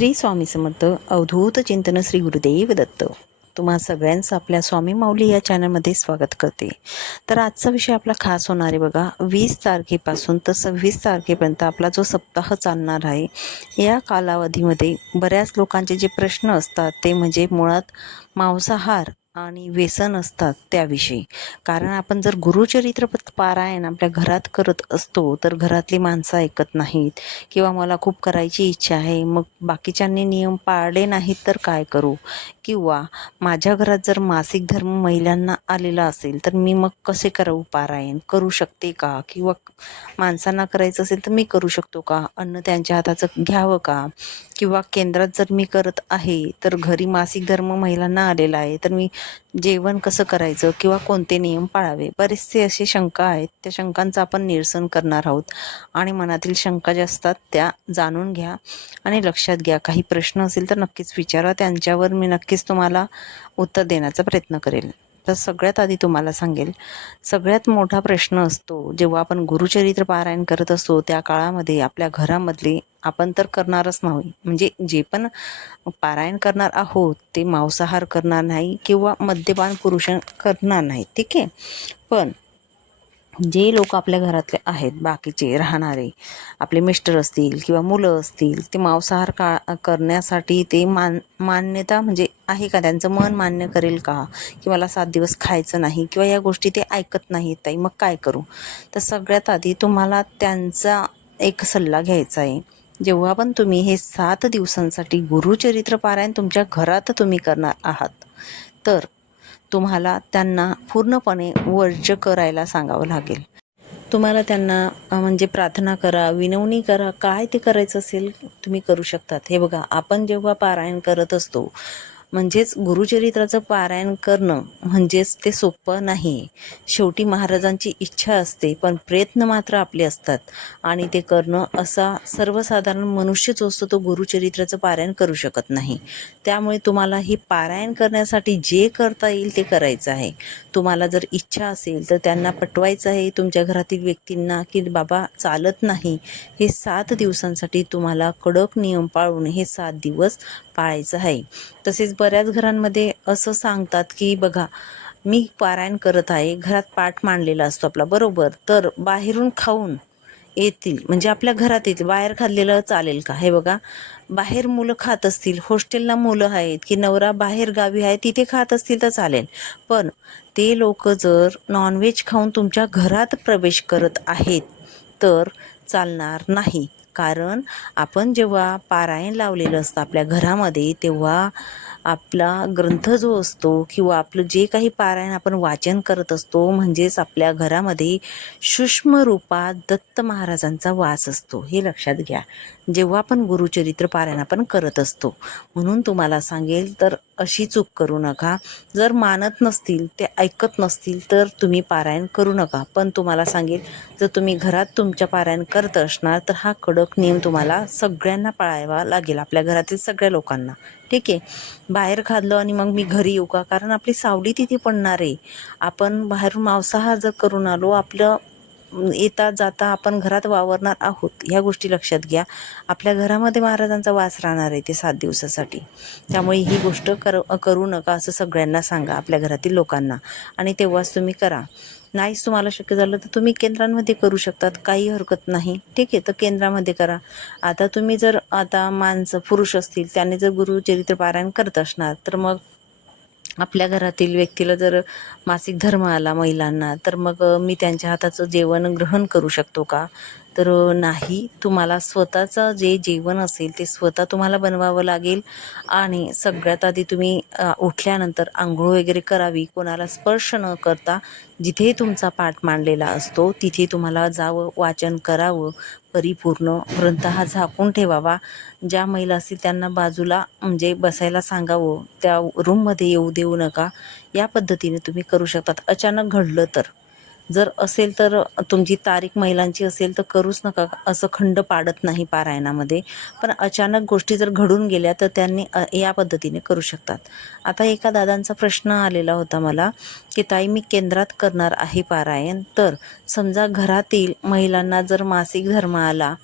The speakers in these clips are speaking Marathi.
श्री स्वामी समर्थ अवधूत चिंतन श्री गुरुदेव दत्त. तुम्हा सगळ्यांचं आपल्या स्वामी माऊली या चॅनलमध्ये स्वागत करते. तर आजचा विषय आपला खास होणार आहे बघा. वीस तारखेपासून तर सव्वीस तारखेपर्यंत आपला जो सप्ताह चालणार आहे या कालावधीमध्ये बऱ्याच लोकांचे जे प्रश्न असतात ते म्हणजे मुळात मांसाहार आणि व्यसन असतात त्याविषयी. कारण आपण जर गुरुचरित्र पारायण आपल्या घरात करत असतो तर घरातली माणसं ऐकत नाहीत. किंवा मला खूप करायची इच्छा आहे मग बाकीच्यांनी नियम पाळले नाहीत तर काय करू? किंवा माझ्या घरात जर मासिक धर्म महिलांना आलेला असेल तर मी मग कसे करू पारायण? करू शकते का? किंवा माणसांना करायचं असेल तर मी करू शकतो का? अन्न त्यांच्या हाताचं घ्यावं का? किंवा केंद्रात जर मी करत आहे तर घरी मासिक धर्म महिलांना आलेला आहे तर मी जेवण कसं करायचं किंवा कोणते नियम पाळावे? बरेचसे असे शंका आहेत. त्या शंकांचं आपण निरसन करणार आहोत. आणि मनातील शंका ज्या असतात त्या जाणून घ्या आणि लक्षात घ्या. काही प्रश्न असेल तर नक्कीच विचारा. त्यांच्यावर मी नक्कीच तुम्हाला उत्तर देण्याचा प्रयत्न करेल. तर सगळ्यात आधी तुम्हाला सांगेल सगळ्यात मोठा प्रश्न असतो जेव्हा आपण गुरुचरित्र पारायण करत असतो त्या काळामध्ये आपल्या घरामधले आपण तर करणारच नाही. म्हणजे जे पण पारायण करणार आहोत ते मांसाहार करणार नाही किंवा मद्यपान पुरुष करणार नाही. ठीक आहे? पण जे लोक आपल्या घरातले आहेत बाकीचे राहणारे आपले मिस्टर असतील किंवा मुलं असतील ते मांसाहार का करण्यासाठी ते मान मान्यता म्हणजे आहे का? त्यांचं मन मान्य करेल का? की मला सात दिवस खायचं नाही किंवा या गोष्टी ते ऐकत नाहीत ताई मग काय करू? तर सगळ्यात आधी तुम्हाला त्यांचा एक सल्ला घ्यायचा आहे. जेव्हा पण तुम्ही हे सात दिवसांसाठी गुरुचरित्र पारायण तुमच्या घरात तुम्ही करणार आहात तर तुम्हाला त्यांना पूर्णपणे वर्ज्य करायला सांगावं लागेल. तुम्हाला त्यांना म्हणजे प्रार्थना करा विनवणी करा काय ते करायचं असेल तुम्ही करू शकतात. हे बघा आपण जेव्हा पारायण करत असतो म्हणजेच गुरुचरित्राचं पारायण करणं म्हणजेच ते सोपं नाही. शेवटी महाराजांची इच्छा असते पण प्रयत्न मात्र आपले असतात. आणि ते करणं असा सर्वसाधारण मनुष्य जो असतो तो गुरुचरित्राचं पारायण करू शकत नाही. त्यामुळे तुम्हाला हे पारायण करण्यासाठी जे करता येईल ते करायचं आहे. तुम्हाला जर इच्छा असेल तर त्यांना पटवायचं आहे तुमच्या घरातील व्यक्तींना की बाबा चालत नाही. हे सात दिवसांसाठी तुम्हाला कडक नियम पाळून हे सात दिवस पाळायचं आहे. तसेच बऱ्याच घरांमध्ये असं सांगतात की बघा मी पारायण करत आहे घरात पाठ मांडलेला असतो आपला बरोबर. तर बाहेरून खाऊन येतील म्हणजे आपल्या घरात येतील बाहेर खाल्लेलं चालेल का? हे बघा बाहेर मुलं खात असतील हॉस्टेलला मुलं आहेत की नवरा बाहेर गावी आहे तिथे खात असतील तर चालेल. पण ते लोक जर नॉनव्हेज खाऊन तुमच्या घरात प्रवेश करत आहेत तर चालणार नाही. कारण आपण जेव्हा पारायण लावलेलं असतं आपल्या घरामध्ये तेव्हा आपला ग्रंथ जो असतो किंवा आपलं जे काही पारायण आपण वाचन करत असतो म्हणजेच आपल्या घरामध्ये सूक्ष्म रूपात दत्त महाराजांचा वास असतो. हे लक्षात घ्या. जेव्हा आपण गुरुचरित्र पारायण आपण करत असतो. म्हणून तुम्हाला सांगेल तर अशी चूक करू नका. जर मानत नसतील ते ऐकत नसतील तर तुम्ही पारायण करू नका. पण तुम्हाला सांगेल जर तुम्ही घरात तुमच्या पारायण करत असणार तर हा कडक नियम तुम्हाला सगळ्यांना पाळावा लागेल आपल्या घरातील सगळ्या लोकांना. ठीक आहे? बाहेर खाल्लं आणि मग मी घरी येऊ का? कारण आपली सावली तिथे पडणार आहे. आपण बाहेरून मांसाहार जर करून आलो आपलं येता जाता आपण घरात वावरणार आहोत. ह्या गोष्टी लक्षात घ्या. आपल्या घरामध्ये महाराजांचा वास राहणार आहे ते सात दिवसासाठी. त्यामुळे ही गोष्ट कर करू नका असं सगळ्यांना सांगा आपल्या घरातील लोकांना. आणि तेव्हाच तुम्ही करा. नाहीच तुम्हाला शक्य झालं तर तुम्ही केंद्रांमध्ये करू शकतात. काही हरकत नाही. ठीक आहे तर केंद्रामध्ये करा. आता तुम्ही जर आता माणसं पुरुष असतील त्याने जर गुरुचरित्र पारायण करत असणार तर मग आपल्या घरातील व्यक्तीला जर मासिक धर्म आला महिलांना तर मग मी त्यांच्या हाताचं जेवण ग्रहण करू शकतो का? तर नाही तुम्हाला स्वतःचं जे जेवण असेल ते स्वतः तुम्हाला बनवावं लागेल. आणि सगळ्यात आधी तुम्ही उठल्यानंतर आंघोळ वगैरे करावी. कोणाला स्पर्श न करता जिथे तुमचा पाठ मांडलेला असतो तिथे तुम्हाला जावं वाचन करावं परिपूर्ण ग्रंथ हा झाकून ठेवावा. ज्या महिला असतील त्यांना बाजूला म्हणजे बसायला सांगावं त्या रूममध्ये येऊ देऊ नका. या पद्धतीने तुम्ही करू शकतात. अचानक घडलं तर. जर असेल तर तुमची तारीख महिलांची असेल तर करूच नका असं खंड पाडत नाही पारायणामध्ये. पण अचानक गोष्टी जर घडून गेल्या तर त्यांनी या पद्धतीने करू शकतात. आता एका दादांचा प्रश्न आलेला होता मला की ताई मी केंद्रात करणार आहे पारायण तर समजा घरातील महिलांना जर मासिक धर्म आला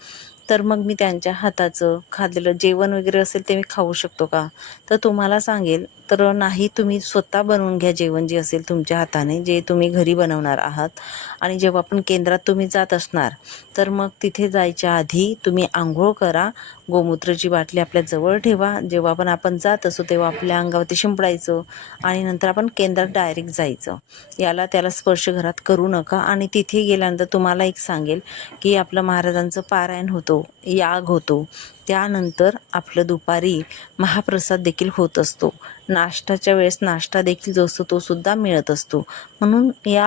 तर मग मी त्यांच्या हाताचं खाल्लेलं जेवण वगैरे असेल ते मी खाऊ शकतो का? तर तुम्हाला सांगेल तर नाही तुम्ही स्वतः बनवून घ्या जेवण जे असेल तुमच्या हाताने जे तुम्ही घरी बनवणार आहात. आणि जेव्हा पण केंद्रात तुम्ही जात असणार तर मग तिथे जायच्या आधी तुम्ही आंघोळ करा गोमूत्राची बाटली आपल्या जवळ ठेवा. जेव्हा पण आपण जात असो तेव्हा आपल्या अंगावरती शिंपडायचं आणि नंतर आपण केंद्रात डायरेक्ट जायचं. याला त्याला स्पर्श घरात करू नका आणि तिथे गेल्यानंतर तुम्हाला एक सांगेल की आपलं महाराजांचं पारायण होतो याग होतो. त्यानंतर आपलं दुपारी महाप्रसाद देखील होत असतो. नाश्ताच्या वेळेस नाश्ता देखील जो असतो तो सुद्धा मिळत असतो. म्हणून या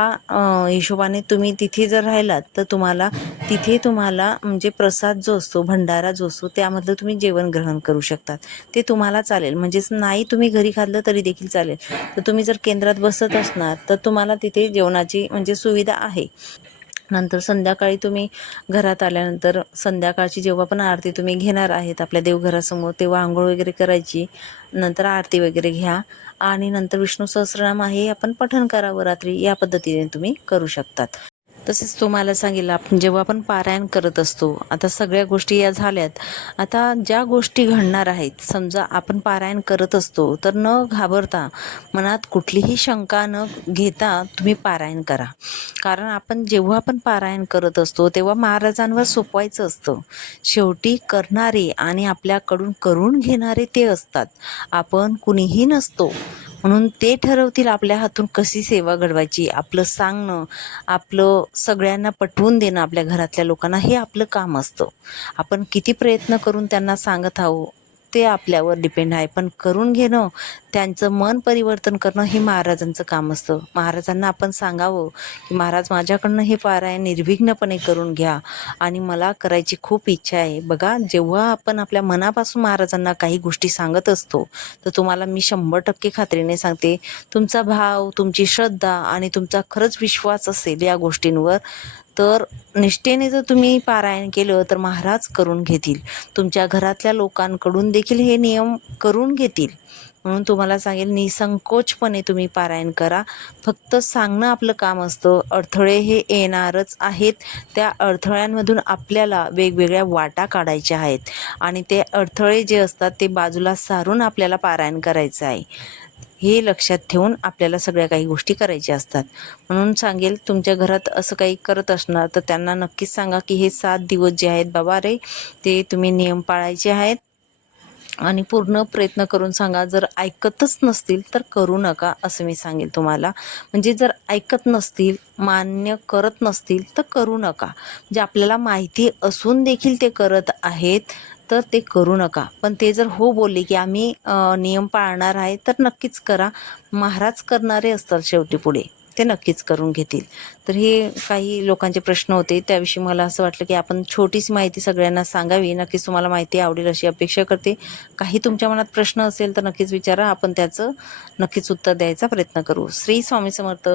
हिशोबाने तुम्ही तिथे जर राहिलात तर तुम्हाला तिथे तुम्हाला म्हणजे प्रसाद जो असतो भंडारा जो असतो त्यामधलं तुम्ही जेवण ग्रहण करू शकतात. ते तुम्हाला चालेल. म्हणजेच नाही तुम्ही घरी खाल्लं तरी देखील चालेल. तर तुम्ही जर केंद्रात बसत असणार तर तुम्हाला तिथे जेवणाची म्हणजे सुविधा आहे. नंतर संध्याकाळी तुम्ही घरात आल्यानंतर संध्याकाळची जेव्हा पण आरती तुम्ही घेणार आहेत आपल्या देवघरासमोर तेव्हा आंघोळ वगैरे करायची नंतर आरती वगैरे घ्या. आणि नंतर विष्णू सहस्रनाम आहे आपण पठण करावं रात्री या पद्धतीने तुम्ही करू शकतात. तसेच तुम्हाला सांगेल आपण जेव्हा आपण पारायण करत असतो आता सगळ्या गोष्टी या झाल्यात. आता ज्या गोष्टी घडणार आहेत समजा आपण पारायण करत असतो तर न घाबरता मनात कुठलीही शंका न घेता तुम्ही पारायण करा. कारण आपण जेव्हा आपण पारायण करत असतो तेव्हा महाराजांवर सोपवायचं असतं. शेवटी करणारे आणि आपल्याकडून करून घेणारे ते असतात. आपण कुणीही नसतो म्हणून ते ठरवतील आपल्या हातून कशी सेवा घडवायची आपलं सांगणं आपलं सगळ्यांना पटवून देणं आपल्या घरातल्या लोकांना हे आपलं काम असतं. आपण किती प्रयत्न करून त्यांना सांगत आहो ते आपल्यावर डिपेंड आहे. पण करून घेणं त्यांचं मन परिवर्तन करणं हे महाराजांचं काम असतं. महाराजांना आपण सांगावं की महाराज माझ्याकडनं हे पारायण निर्विघ्नपणे करून घ्या. आणि मला करायची खूप इच्छा आहे. बघा जेव्हा आपण आपल्या मनापासून महाराजांना काही गोष्टी सांगत असतो तर तुम्हाला मी शंभर टक्के खात्रीने सांगते तुमचा भाव तुमची श्रद्धा आणि तुमचा खरंच विश्वास असेल या गोष्टींवर तर निष्ठेने जर तुम्ही पारायण केलं तर महाराज करून घेतील. तुमच्या घरातल्या लोकांकडून देखील हे नियम करून घेतील. म्हणून तुम्हाला सांगेल निसंकोचपणे तुम्ही पारायण करा. फक्त सांगणं आपलं काम असतं. अडथळे हे येणारच आहेत. त्या अडथळ्यांमधून आपल्याला वेगवेगळ्या वाटा काढायच्या आहेत. आणि ते अडथळे जे असतात ते बाजूला सारून आपल्याला पारायण करायचं आहे. हे लक्षात ठेवून आपल्याला सगळ्या काही गोष्टी करायच्या असतात. म्हणून सांगेल तुमच्या घरात असं काही करत असणार तर त्यांना नक्कीच सांगा की हे सात दिवस जे आहेत बाबा रे ते तुम्ही नियम पाळायचे आहेत. आणि पूर्ण प्रयत्न करून सांगा जर ऐकतच नसतील तर करू नका असं मी सांगेल तुम्हाला. म्हणजे जर ऐकत नसतील मान्य करत नसतील तर करू नका. म्हणजे आपल्याला माहिती असून देखील ते करत आहेत तर ते करू नका. पण ते जर हो बोलले की आम्ही नियम पाळणार आहे तर नक्कीच करा. महाराज करणारे असतात शेवटी पुढे. ते नक्कीच करून घेतील. तर हे काही लोकांचे प्रश्न होते. त्याविषयी मला असं वाटलं की आपण छोटीशी माहिती सगळ्यांना सांगावी. नक्कीच तुम्हाला माहिती आवडेल अशी अपेक्षा करते. काही तुमच्या मनात प्रश्न असेल तर नक्कीच विचारा. आपण त्याचं नक्कीच उत्तर द्यायचा प्रयत्न करू. श्री स्वामी समर्थ.